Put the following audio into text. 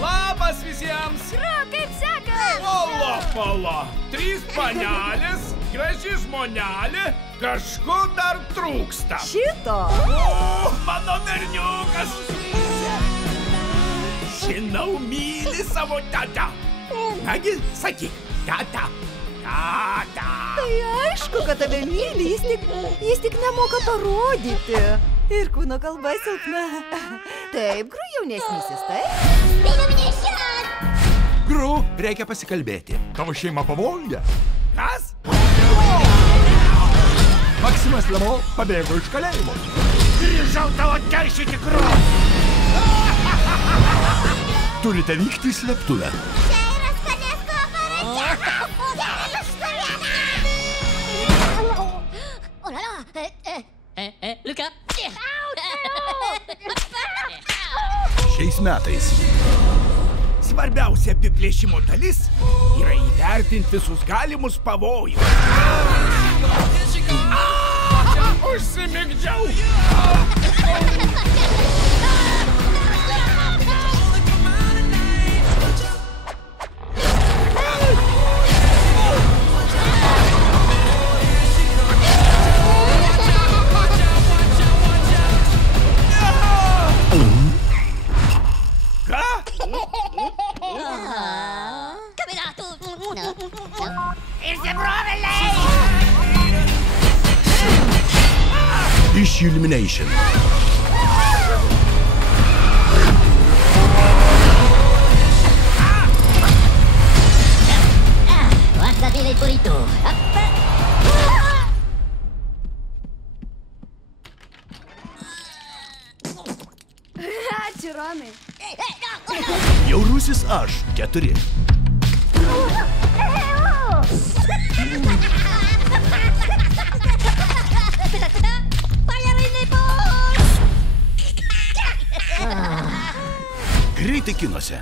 Labas visiems! Kaip sekas? Pala. 3 panelės, graži žmonelė, kažko dar trūksta. Šito? O, mano berniukas! Žinau, myli savo tetą. Nagi, sakyk, teta. Teta. Tai aišku, kad tave myli, jis tik nemoka parodyti. Ir kūno kalba silpna. Taip, Gru jaunesnysis, taip? Gru, reikia pasikalbėti. Tavo šeima pavojuje. Kas? Maksimas Lemo pabėgo iš kalėjimo. Grįžau tavo teršyti krūvą. Turite vykti į slėptuvę. Čia yra skanėsko aparatas. Luka. Šiais metais Svarbiausia apiplėšimo dalis yra įvertinti visus galimus pavojus. Užsimigdžiau. iš Illumination. Guardati il burrito. Ačiū, Romai. Bjaurusis aš 4. Greitai kinuose.